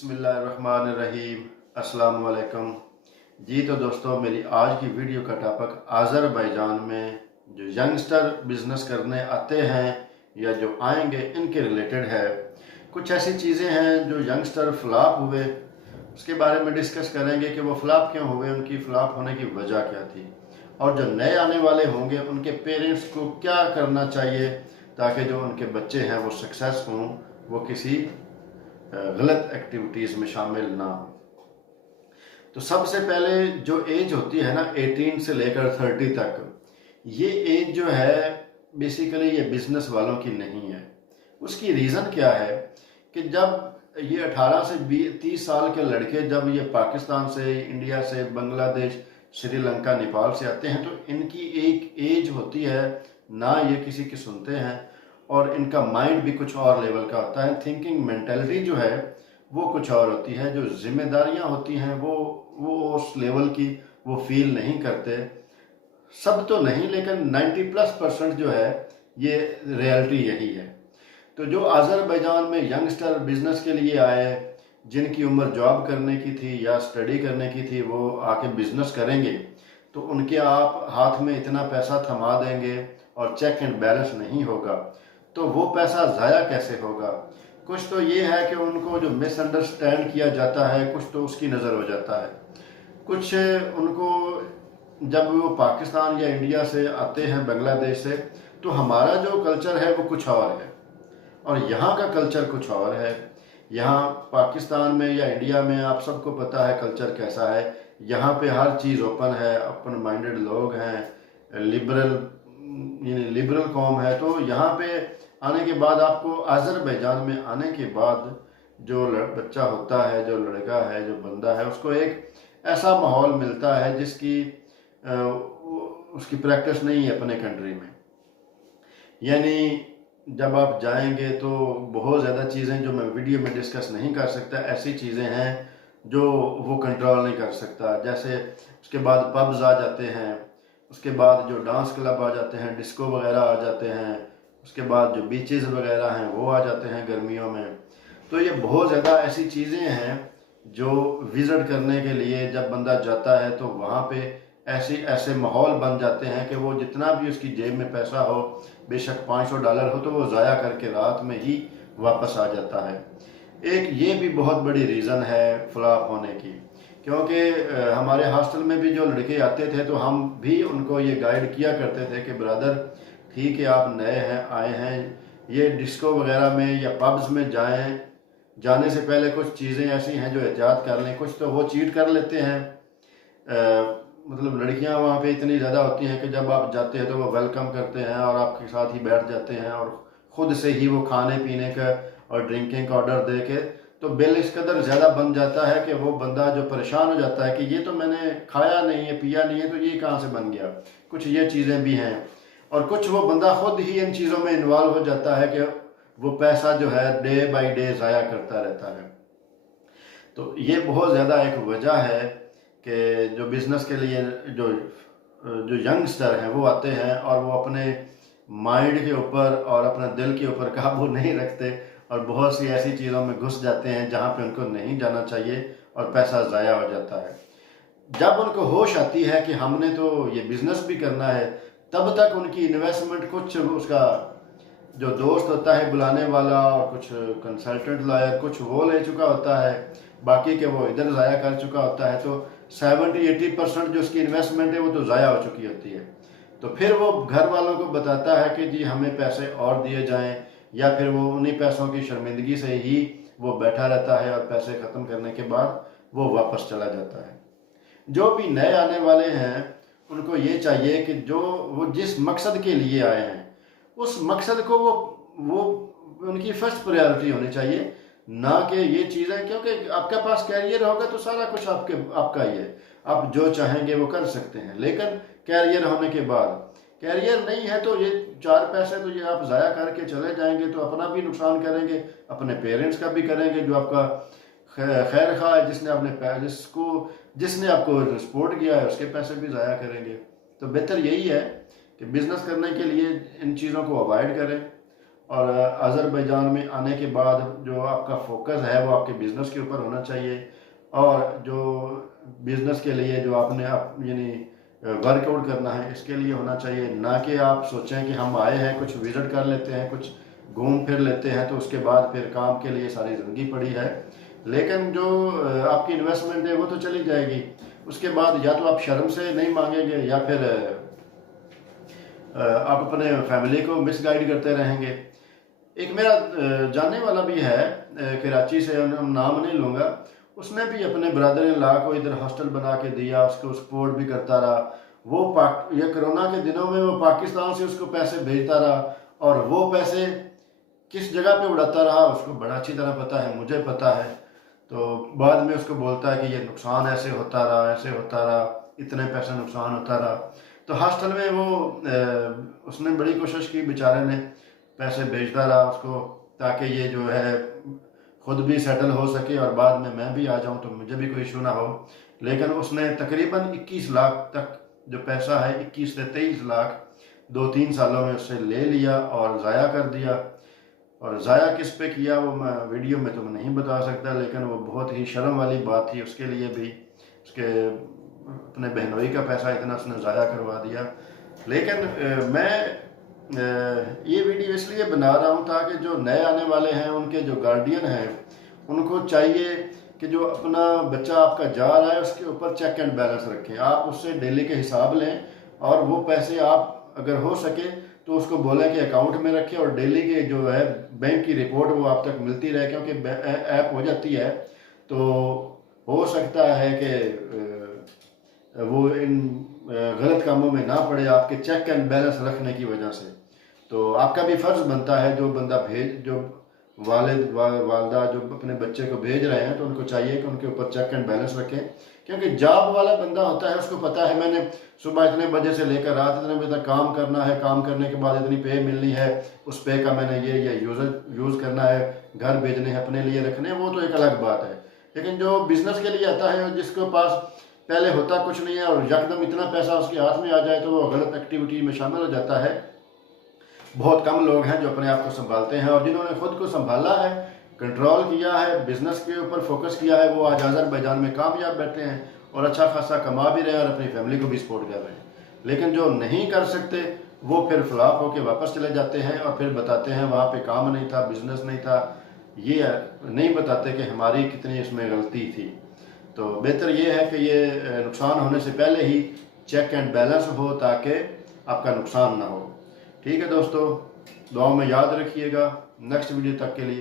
बिस्मिल्लाहिर्रहमानिर्रहीम। अस्सलाम वालेकुम जी। तो दोस्तों, मेरी आज की वीडियो का टॉपिक आज़रबाईजान में जो यंगस्टर बिज़नेस करने आते हैं या जो आएंगे इनके रिलेटेड है। कुछ ऐसी चीज़ें हैं जो यंगस्टर फ्लॉप हुए, उसके बारे में डिस्कस करेंगे कि वो फ्लॉप क्यों हुए, उनकी फ्लॉप होने की वजह क्या थी, और जो नए आने वाले होंगे उनके पेरेंट्स को क्या करना चाहिए ताकि जो उनके बच्चे हैं वो सक्सेस हों, वो किसी गलत एक्टिविटीज़ में शामिल ना हो। तो सबसे पहले जो एज होती है ना 18 से लेकर 30 तक, ये एज जो है बेसिकली ये बिजनेस वालों की नहीं है। उसकी रीज़न क्या है कि जब ये 18 से 30 साल के लड़के जब ये पाकिस्तान से, इंडिया से, बांग्लादेश, श्रीलंका, नेपाल से आते हैं तो इनकी एक एज होती है, ना ये किसी की सुनते हैं और इनका माइंड भी कुछ और लेवल का होता है। थिंकिंग मेंटालिटी जो है वो कुछ और होती है। जो जिम्मेदारियां होती हैं वो उस लेवल की वो फील नहीं करते। सब तो नहीं, लेकिन 90+% जो है ये रियलिटी यही है। तो जो आज़रबाईजान में यंगस्टर बिजनेस के लिए आए, जिनकी उम्र जॉब करने की थी या स्टडी करने की थी, वो आके बिजनेस करेंगे तो उनके आप हाथ में इतना पैसा थमा देंगे और चेक एंड बैलेंस नहीं होगा, तो वो पैसा ज़ाया कैसे होगा। कुछ तो ये है कि उनको जो मिसअंडरस्टैंड किया जाता है, कुछ तो उसकी नज़र हो जाता है। कुछ उनको जब वो पाकिस्तान या इंडिया से आते हैं, बांग्लादेश से, तो हमारा जो कल्चर है वो कुछ और है और यहाँ का कल्चर कुछ और है। यहाँ पाकिस्तान में या इंडिया में आप सबको पता है कल्चर कैसा है। यहाँ पे हर चीज़ ओपन है, ओपन माइंडेड लोग हैं, लिबरल कौम है। तो यहाँ पे आने के बाद, आपको आज़रबाईजान में आने के बाद जो बच्चा होता है, जो लड़का है, जो बंदा है, उसको एक ऐसा माहौल मिलता है जिसकी उसकी प्रैक्टिस नहीं है अपने कंट्री में। यानी जब आप जाएंगे तो बहुत ज़्यादा चीज़ें जो मैं वीडियो में डिस्कस नहीं कर सकता, ऐसी चीज़ें हैं जो वो कंट्रोल नहीं कर सकता। जैसे उसके बाद पब्स आ जाते हैं, उसके बाद जो डांस क्लब आ जाते हैं, डिस्को वगैरह आ जाते हैं, उसके बाद जो बीचेस वगैरह हैं वो आ जाते हैं गर्मियों में। तो ये बहुत ज़्यादा ऐसी चीज़ें हैं जो विज़िट करने के लिए जब बंदा जाता है तो वहाँ पे ऐसे माहौल बन जाते हैं कि वो जितना भी उसकी जेब में पैसा हो, बेशक $500 हो, तो वो ज़ाया करके रात में ही वापस आ जाता है। एक ये भी बहुत बड़ी रीज़न है फ्लॉप होने की, क्योंकि हमारे हॉस्टल में भी जो लड़के आते थे तो हम भी उनको ये गाइड किया करते थे कि ब्रदर, ठीक है, आप नए हैं, आए हैं, ये डिस्को वगैरह में या पब्स में जाने से पहले कुछ चीज़ें ऐसी हैं जो एहतियात कर लें। कुछ तो वो चीट कर लेते हैं, मतलब लड़कियां वहाँ पे इतनी ज़्यादा होती हैं कि जब आप जाते हैं तो वो वेलकम करते हैं और आपके साथ ही बैठ जाते हैं और ख़ुद से ही वो खाने पीने का और ड्रिंकिंग का ऑर्डर दे के, तो बिल इस कदर ज़्यादा बन जाता है कि वो बंदा जो परेशान हो जाता है कि ये तो मैंने खाया नहीं है, पिया नहीं है, तो ये कहाँ से बन गया। कुछ ये चीज़ें भी हैं। और कुछ वो बंदा ख़ुद ही इन चीज़ों में इन्वॉल्व हो जाता है कि वो पैसा जो है डे बाई डे ज़ाया करता रहता है। तो ये बहुत ज़्यादा एक वजह है कि जो बिज़नेस के लिए जो यंगस्टर हैं वो आते हैं और वो अपने माइंड के ऊपर और अपने दिल के ऊपर काबू नहीं रखते और बहुत सी ऐसी चीज़ों में घुस जाते हैं जहाँ पे उनको नहीं जाना चाहिए और पैसा ज़ाया हो जाता है। जब उनको होश आती है कि हमने तो ये बिज़नेस भी करना है, तब तक उनकी इन्वेस्टमेंट कुछ उसका जो दोस्त होता है बुलाने वाला और कुछ कंसल्टेंट लायर, कुछ वो ले चुका होता है, बाकी के वो इधर ज़ाया कर चुका होता है। तो 70-80% जो उसकी इन्वेस्टमेंट है वो तो ज़ाया हो चुकी होती है। तो फिर वो घर वालों को बताता है कि जी हमें पैसे और दिए जाएं, या फिर वो उन्हीं पैसों की शर्मिंदगी से ही वो बैठा रहता है और पैसे ख़त्म करने के बाद वो वापस चला जाता है। जो भी नए आने वाले हैं उनको ये चाहिए कि जो वो जिस मकसद के लिए आए हैं उस मकसद को वो उनकी फर्स्ट प्रायोरिटी होनी चाहिए, ना कि ये चीज़ें। क्योंकि आपके पास कैरियर होगा तो सारा कुछ आपका ही है, आप जो चाहेंगे वो कर सकते हैं। लेकिन कैरियर होने के बाद, कैरियर नहीं है तो ये 4 पैसे तो ये आप ज़ाया करके चले जाएंगे तो अपना भी नुकसान करेंगे, अपने पेरेंट्स का भी करेंगे, जो आपका खैर खा है, जिसने आपको सपोर्ट किया है उसके पैसे भी ज़ाया करेंगे। तो बेहतर यही है कि बिज़नेस करने के लिए इन चीज़ों को अवॉइड करें और अज़रबैजान में आने के बाद जो आपका फोकस है वो आपके बिज़नेस के ऊपर होना चाहिए, और जो बिज़नेस के लिए जो आपने यानी वर्कआउट करना है इसके लिए होना चाहिए, ना कि आप सोचें कि हम आए हैं कुछ विज़िट कर लेते हैं, कुछ घूम फिर लेते हैं तो उसके बाद फिर काम के लिए सारी ज़िंदगी पड़ी है। लेकिन जो आपकी इन्वेस्टमेंट है वो तो चली जाएगी, उसके बाद या तो आप शर्म से नहीं मांगेंगे या फिर आप अपने फैमिली को मिसगाइड करते रहेंगे। एक मेरा जानने वाला भी है कराची से, नाम नहीं लूँगा, उसने भी अपने ब्रदर इन लॉ को इधर हॉस्टल बना के दिया, उसको सपोर्ट भी करता रहा। वो ये कोरोना के दिनों में वो पाकिस्तान से उसको पैसे भेजता रहा, और वो पैसे किस जगह पे उड़ाता रहा उसको बड़ा अच्छी तरह पता है, मुझे पता है। तो बाद में उसको बोलता है कि ये नुकसान ऐसे होता रहा, ऐसे होता रहा, इतने पैसे नुकसान होता रहा। तो हॉस्टल में वो उसने बड़ी कोशिश की, बेचारे ने पैसे भेजता रहा उसको, ताकि ये जो है खुद भी सेटल हो सके और बाद में मैं भी आ जाऊं तो मुझे भी कोई इशू ना हो। लेकिन उसने तकरीबन 21 लाख तक जो पैसा है, 21 से 23 लाख 2-3 सालों में उससे ले लिया और ज़ाया कर दिया। और ज़ाया किस पे किया वो मैं वीडियो में तो नहीं बता सकता, लेकिन वो बहुत ही शर्म वाली बात थी उसके लिए भी, उसके अपने बहनोई का पैसा इतना उसने ज़ाया करवा दिया। लेकिन मैं ये वीडियो इसलिए बना रहा हूँ ताकि जो नए आने वाले हैं, उनके जो गार्डियन हैं, उनको चाहिए कि जो अपना बच्चा आपका जा रहा है उसके ऊपर चेक एंड बैलेंस रखें। आप उससे डेली के हिसाब लें, और वो पैसे आप अगर हो सके तो उसको बोलें कि अकाउंट में रखें, और डेली के जो है बैंक की रिपोर्ट वो आप तक मिलती रहे, क्योंकि ऐप हो जाती है तो हो सकता है कि वो इन गलत कामों में ना पड़े आपके चेक एंड बैलेंस रखने की वजह से। तो आपका भी फ़र्ज़ बनता है, जो बंदा जो वालदा जो अपने बच्चे को भेज रहे हैं, तो उनको चाहिए कि उनके ऊपर चेक एंड बैलेंस रखें। क्योंकि जॉब वाला बंदा होता है, उसको पता है मैंने सुबह इतने बजे से लेकर रात इतने बजे तक काम करना है, काम करने के बाद इतनी पे मिलनी है, उस पे का मैंने ये यूज़ करना है, घर भेजने हैं, अपने लिए रखने हैं, वो तो एक अलग बात है। लेकिन जो बिज़नेस के लिए आता है, जिसके पास पहले होता कुछ नहीं है और यकदम इतना पैसा उसके हाथ में आ जाए, तो वो गलत एक्टिविटी में शामिल हो जाता है। बहुत कम लोग हैं जो अपने आप को संभालते हैं, और जिन्होंने खुद को संभाला है, कंट्रोल किया है, बिजनेस के ऊपर फोकस किया है, वो आज अज़रबैजान में कामयाब बैठे हैं और अच्छा खासा कमा भी रहे हैं और अपनी फैमिली को भी सपोर्ट कर रहे हैं। लेकिन जो नहीं कर सकते वो फिर फ्लॉप होकर वापस चले जाते हैं और फिर बताते हैं वहाँ पे काम नहीं था, बिजनेस नहीं था, ये नहीं बताते कि हमारी कितनी इसमें गलती थी। तो बेहतर ये है कि ये नुकसान होने से पहले ही चेक एंड बैलेंस हो, ताकि आपका नुकसान ना हो। ठीक है दोस्तों, दुआ में याद रखिएगा। नेक्स्ट वीडियो तक के लिए